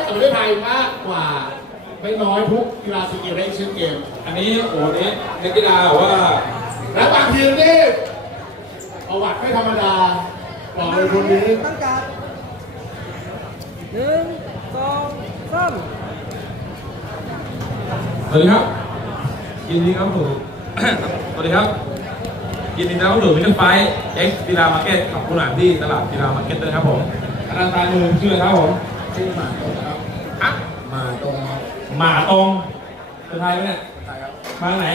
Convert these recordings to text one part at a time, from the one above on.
ให้กับประเทศไทยมากกว่า ไม่น้อยทุกกีฬาซีเกมและเอเชียนเกมอันนี้โอ้โหนี่นักกีฬาบอกว่าและบางทีมนี่ประวัติไม่ธรรมดาบอกเลยคนนี้ตั้งการหนึ่งสองสามสวัสดีครับ ยินดีครับผมสวัสดีครับ ยินดีต้อนรับสู่มิชไฟเอ็กซ์กีฬามาร์เก็ตขอบคุณหลานที่ตลาดกีฬามาร์เก็ตด้วยครับผมอาจารย์ตามือชื่ออะไรครับผม ชื่อหมาตรงครับอะหมาตรงครับหมาตรงเป็นไทยไหมเนี่ยใช่ครับมาจากไหน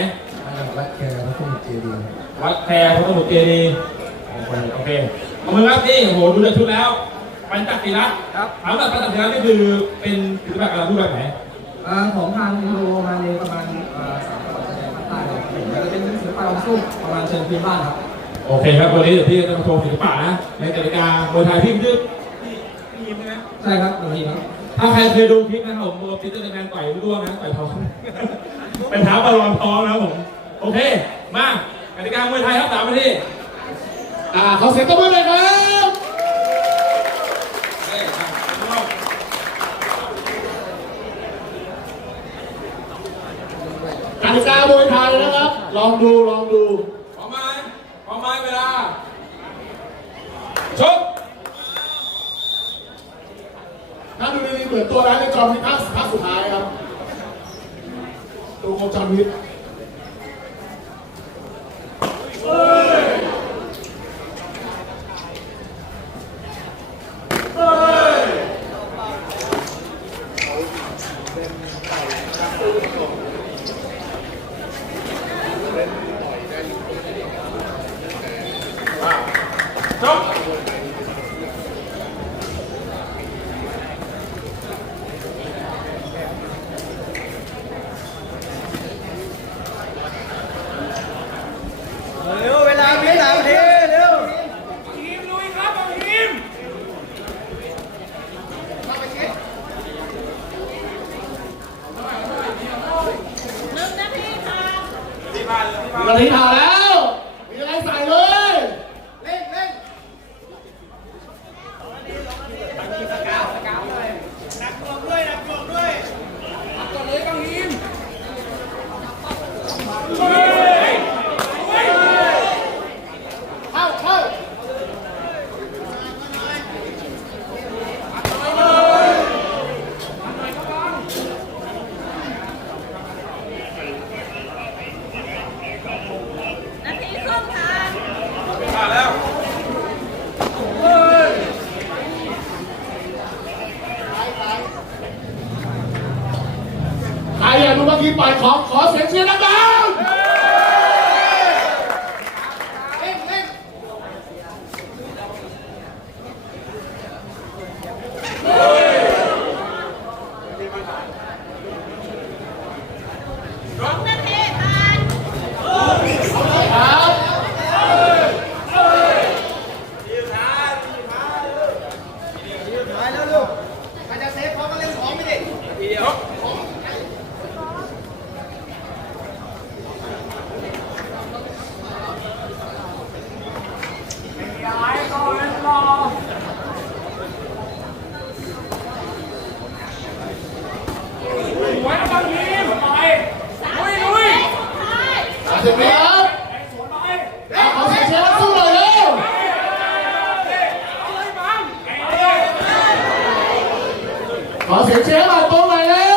วัดแคร์วัดทุ่งเจดีย์วัดแพรพระสมุทรเจดีย์โอเคโอเคขอบคุณครับนี่โอ้โหดูจากชุดแล้วปัญจศีลักษณ์ครับถามแบบปัญจศีลักษณ์นี่คือเป็นศิลปะการพูดแบบไหนอ่าของทางอินโดมาในประมาณอ่าสามจังหวัดชายแดนภาคใต้ครับผมแล้วก็เป็นศิลปะของซุ้มประมาณเชิงพื้นบ้านครับโอเคครับวันนี้เดี๋ยวพี่จะมาโชว์ศิลปะนะในกติกามวยไทยพี่ชื่อ พี่พี่ยิมใช่ไหมใช่ครับตรงนี้ครับถ้าใครเคยดูคลิปนะครับผมมือปีเตอร์แมนต่อยร่วงนะต่อยท้องเป็นเท้าบอลลอนท้องนะครับผม โอเค มากติกามวยไทยครับสามนาทีอ่าขอเสียงตบมือหน่อยครับเฮ้ยมาข้างนอกกติกามวยไทยนะครับ ลองดูลองดู พร้อมไหมพร้อมไหมเวลาชก ถ้าดูดีๆเหมือนตัวร้ายในจอมพิทักษ์ภาคสุดท้ายครับตัวของจอมพิทชก เร็วเวลามีสามนาทีเร็ว ทีมลุยครับเอาทีม หนึ่งนาทีค่ะ ที่ บ้านเลยที่บ้านเราทีถ่ายแล้ว มีอะไรใส่เลยเร่งเร่งเข้าเข้า นาทีครึ่งค่ะ มาแล้ว ใครอยากดูเมื่อกี้ปล่อย ขอขอเสียงเชียร์ดังๆเร่งเร่งสองนาทีค่ะครับไปแล้วลูกใครจะเซฟเขาก็เล่นของไม่ดิ ไว้แล้วบางทีมไป สามสิบวิสุดท้าย สามสิบวิครับเอาขอเสียงเชียร์นักสู้หน่อยเร็วขอเสียงเชียร์หน่อยตรงหน่อยเร็ว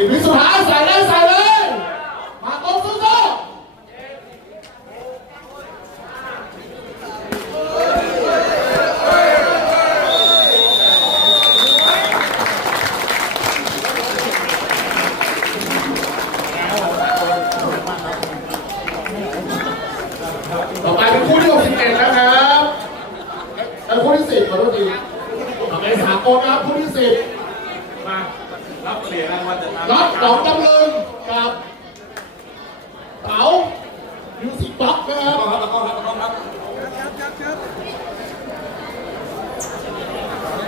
สิบวิสุดท้ายใส่เลยใส่เลย มาตรงสู้ๆต่อไปเป็นคู่ที่61แล้วครับเป็นคู่ที่10ขอโทษทีต่อไปสากลนะครับคู่ที่10 รับเหรียญรางวัลจากทางน็อตหนองตำลึงกับเต๋ายูสิบ็อกนะครับตะก้อนครับตะก้อนครับตะก้อน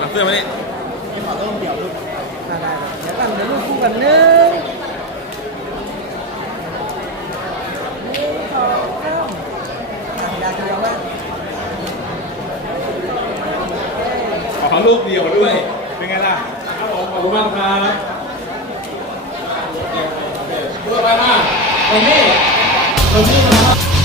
ครับเสื้อมาดิได้ได้เดี๋ยวกันเดี๋ยวลูกคู่กันหนึ่งหนึ่งสองสามอะอยากเดียวไหมขอรูปเดียวด้วย เป็นไงล่ะ ครับผมขอบคุณมากครับ เพื่อไปมาตรงนี้ตรงนี้มา